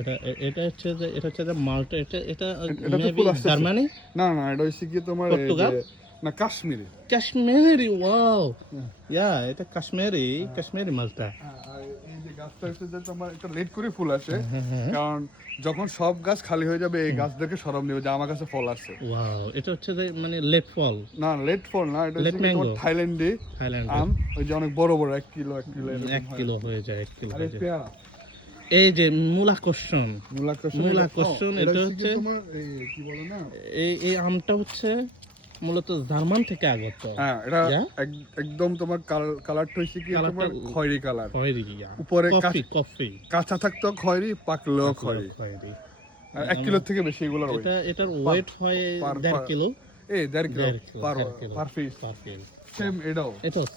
এটা এটা হচ্ছে যে মাল্টা, এটা এটা তো মেবি ফুল আসছে। জার্মানি, না না, এটা হচ্ছে কি তোমার এই পর্তুগাল, যে না কাশ্মীরি। কাশ্মীরি। ওয়াও, এটা কাশ্মীরি মাল্টা। আর এই যে গাছটা হচ্ছে যে তোমার একটা লেট করে ফুল আসে, হ্যাঁ। কারণ যখন সব গাছ খালি হয়ে যাবে এই গাছদেরকে সরব নেবে যে আমার কাছে ফল আসছে। ওয়াও, এটা হচ্ছে যে মানে লেট ফল, না লেট ফল না, এটা লেট হচ্ছে কি তোমার ম্যাঙ্গো, থাইল্যান্ডে থাইল্যান্ডের আম, ওই যে অনেক বড় বড় 1 কিলো 1 কিলো এরকম 1 কিলো হয়ে যায়, 1 কিলো আর হয়ে এই যায়। পেয়ারা এই যে মূলাকর্ষণ, মূলাকর্ষণ এটা হচ্ছে হচ্ছে কি তোমার এই কি বলে না, এই আমটা হচ্ছে মূলত জার্মান থেকে আগত। হ্যাঁ এটা Yeah? একদম তোমার কালারটা হচ্ছে কি তোমার খয়েরি কালার, খয়েরি, উপরে কফি, কাঁচা থাকতো খয়েরি, পাকলেও খয়েরি। আর 1 কিলো থেকে বেশি এগুলো রয়েছে। এটার ওয়েট হয় 1.5 কিলো। এই 1.5 কিলো 1.5 কিলো, পার 1.5 কিলো পার পিস। সেম এটাও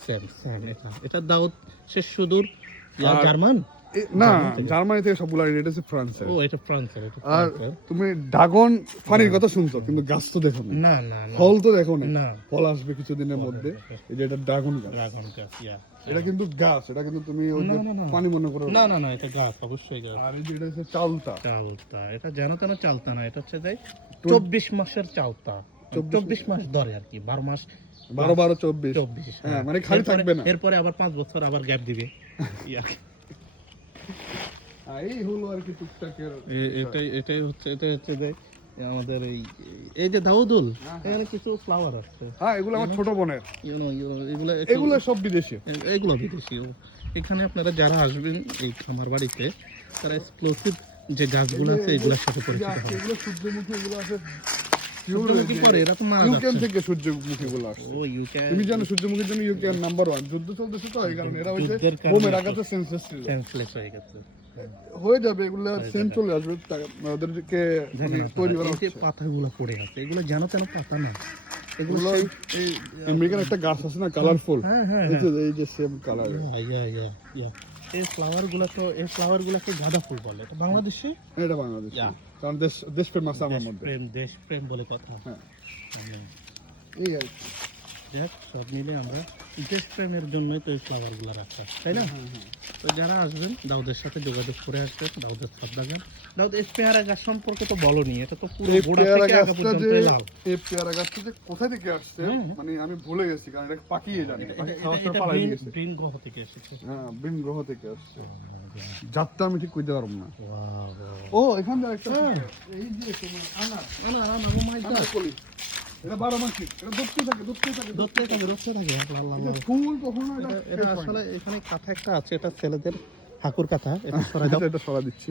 সেম এটা দাউদ সে সুদূর আর জার্মান। না, জার্মানি থেকে সবগুলো এটা হচ্ছে ফ্রান্সের। এটা ফ্রান্সের। আর তুমি ড্রাগন ফানির কথা শুনছো, কিন্তু গাছ তো দেখো না। না ফল তো দেখো না। না, ফল আসবে কিছুদিনের মধ্যে। এই যে এটা ড্রাগন গাছ, এটা কিন্তু গাছ, এটা কিন্তু তুমি ওই যে পানি মনে করো না, এটা গাছ, অবশ্যই গাছ। আর এই যে এটা হচ্ছে চালতা, এটা যেন তেন চালতা না, এটা হচ্ছে যে 24 মাসের চালতা। 24 মাস ধরে আর কি, 12 মাস, 12 24। হ্যাঁ মানে খালি থাকবে না, এরপরে আবার 5 বছর আবার গ্যাপ দিবে। এই হলো আর কি টুকটাকের। এটাই হচ্ছে যে আমাদের এই যে দাউদুল, এখানে কিছু ফ্লাওয়ার আছে। হ্যাঁ এগুলো আমার ছোট বোনের, এগুলো সব বিদেশি। এগুলো বিদেশি। এখানে আপনারা যারা আসবেন এই খামার বাড়িতে, তারা এক্সক্লুসিভ যে গাছগুলো আছে এগুলোর সাথে পরিচিত হবে। এগুলো সূর্যমুখী, এগুলো আছে সূর্যমুখী করে, এরা তো মারা ইউক্রেন যাচ্ছে। থেকে সূর্যমুখী গুলো আসছে। ও ইউকে, তুমি জানো সূর্যমুখীর জন্য ইউক্রেন নাম্বার 1, যুদ্ধ চলতেছে তো এই কারণে এরা হচ্ছে যুদ্ধের কারণে বোমের আঘাতে সেন্সলেস ছিল। সেন্সলেস হয়ে গেছে। হয়ে যাবে, এগুলো সেন্স চলে আসবে, ওদেরকে মানে তৈরি করা এই যে হচ্ছে। পাতাগুলো পড়ে আছে, এগুলো যেন তেন পাতা না, এগুলো এই আমেরিকান একটা গাছ আছে না কালারফুল, হ্যাঁ। এই যে সেম কালার। এই ফ্লাওয়ারগুলোকে গাঁদা ফুল বলে। এটা বাংলাদেশে, এটা বাংলাদেশ, কারণ দেশপ্রেম আছে আমার মধ্যে। দেশপ্রেম বলে কথা। হ্যাঁ এই আর কি। দেখ, সব মিলে আমরা দেশপ্রেমের জন্যই তো এই ফ্লাওয়ারগুলো রাখা, তাই না? তো যারা আসবেন দাউদের সাথে যোগাযোগ করে আসবেন। দাউদের ছাদ বাগান, দাউদ এই পেয়ারা গাছ সম্পর্কে তো বলনি, এটা তো পুরো গোড়া থেকে আগা পর্যন্ত লাল। এই পেয়ারা গাছটা যে কোথা থেকে আসছে মানে আমি ভুলে গেছি, কারণ এটা পাকিয়ে জানি, এটা গ্রিন গ্রহ থেকে এসেছে। হ্যাঁ ভিন গ্রহ থেকে আসছে, যাত্রা আমি ঠিক কইতে পারবো না। ও এখান থেকে একটা এই যে তোমার আনার ও মাই গড, কলি, এটা 12 মাসি, এটা ধরতে থাকে লাল। ফুল কখনো এটা আসলে এখানে কাঁথা একটা আছে, এটা ছেলেদের হাকুর কাঁথা, এটা সরাই দাও। এটা সরা দিচ্ছি।